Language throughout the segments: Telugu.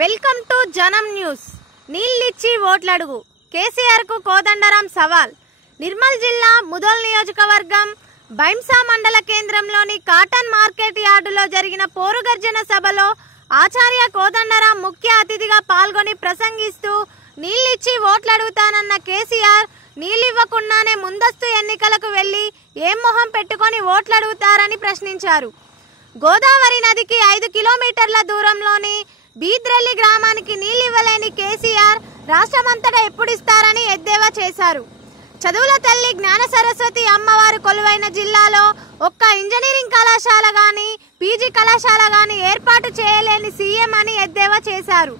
Welcome to Janam news. నీళ్ళిచ్చి ఓట్లడుగు. కేసీఆర్కు కోదండరాం సవాల్. నిర్మల్ జిల్లా ముదోల్ నియోజకవర్గం బైంసా మండల కేంద్రంలోని కాటన్ మార్కెట్ యార్డులో జరిగిన పోరుగర్జన సభలో ఆచార్య కోదండరాం ముఖ్య అతిథిగా పాల్గొని ప్రసంగిస్తూ నీళ్ళిచ్చి ఓట్లడుగుతానన్న కేసీఆర్ నీళ్ళివ్వకుండానే ముందస్తు ఎన్నికలకు వెళ్ళి ఏం మొహం పెట్టుకొని ఓట్లడుగుతారని ప్రశ్నించారు. గోదావరి నదికి ఐదు కిలోమీటర్ల దూరంలోని బీద్రెల్లి గ్రామానికి నీళ్ళివ్వలేని కేసీఆర్ రాష్ట్రమంతటా ఎప్పుడిస్తారని ఎద్దేవా చేశారు. చదువుల తల్లి జ్ఞాన సరస్వతి అమ్మవారు కొలువైన జిల్లాలో ఒక్క ఇంజనీరింగ్ కళాశాల గాని పీజీ కళాశాల గాని ఏర్పాటు చేయలేని సీఎం అని ఎద్దేవా చేశారు.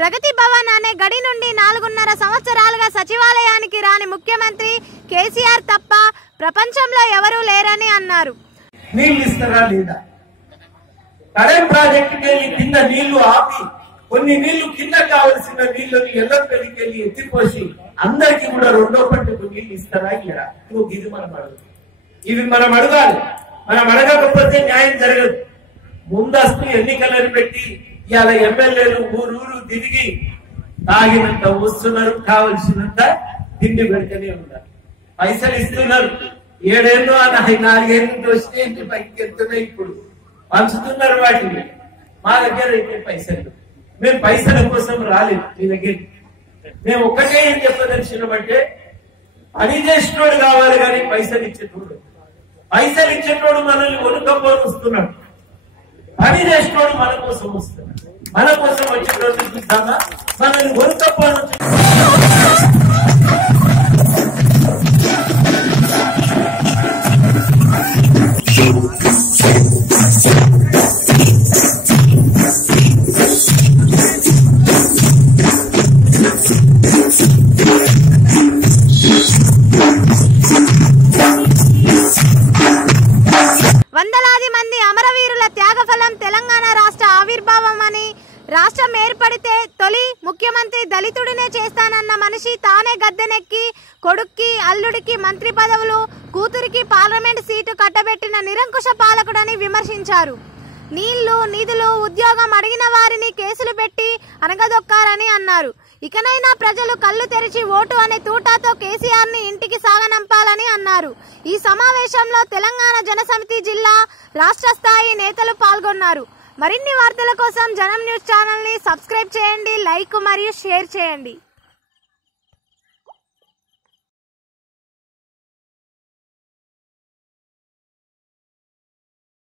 ప్రగతి భవన్ అనే గడి నుండి నాలుగున్నర సంవత్సరాలుగా సచివాలయానికి రాని ముఖ్యమంత్రి కేసీఆర్ తప్ప ప్రపంచంలో ఎవరూ లేరని అన్నారు. ఇస్తారా లేదా? కరెంట్ ప్రాజెక్టుకి వెళ్ళి కింద నీళ్ళు ఆపి కొన్ని నీళ్ళు కింద కావలసిన నీళ్ళను ఎల్లపెల్లికి వెళ్ళి ఎత్తిపోసి అందరికీ కూడా రెండో పంటకు నీళ్ళు ఇస్తారా ఇలా ఇది మనం అడగదు. ఇవి మనం అడగాలి. మనం అడగకపోతే న్యాయం జరగదు. ముందస్తు ఎన్నికలను పెట్టి ఇవాళ ఎమ్మెల్యేలు ఊరూరు తిరిగి తాగినంత వస్తున్నారు కావలసినంత తిండి పెడుతూనే ఉన్నారు. పైసలు ఇస్తున్నారు. ఏడేళ్ళు అని నాలుగేళ్ళు వస్తే ఇంటి పైకి ఎత్తున్నాయి ఇప్పుడు? పంచుతున్నారు వాటిని. మా దగ్గర అయితే పైసలు. మేము పైసల కోసం రాలేదు మీ దగ్గర. మేము ఒక్కటే ఏం చెప్పదలిచినామంటే పని చేసినోడు కావాలి కానీ పైసలు ఇచ్చేటోడు. పైసలు ఇచ్చేటోడు మనల్ని వణుకపోని వస్తున్నాడు. పని చేసినోడు మన కోసం వస్తున్నాడు. మన కోసం వచ్చేటోడు చూద్దామా? మనల్ని వణుకపోని త్యాగఫలం తెలంగాణ రాష్ట్ర ఆవిర్భావం అని రాష్ట్రం ఏర్పడితే తొలి ముఖ్యమంత్రి దళితుడినే చేస్తానన్న మనిషి తానే గద్దెనెక్కి కొడుక్కి అల్లుడికి మంత్రి పదవులు కూతురికి పార్లమెంట్ సీటు కట్టబెట్టిన నిరంకుశ పాలకుడని విమర్శించారు. నీళ్ళు నిధులు ఉద్యోగం అడిగిన వారిని కేసులు పెట్టి అనగదొక్కారని అన్నారు. ఇకనైనా ప్రజలు కళ్ళు తెరిచి ఓటు అనే తూటాతో కేసీఆర్ని ఇంటికి సాగనంపాలని అన్నారు. ఈ సమావేశంలో తెలంగాణ జనసమితి జిల్లా రాష్ట్ర స్థాయి నేతలు పాల్గొన్నారు. మరిన్ని వార్తల కోసం జనం న్యూస్ ఛానల్ని సబ్స్క్రైబ్ చేయండి లైక్ మరియు షేర్ చేయండి.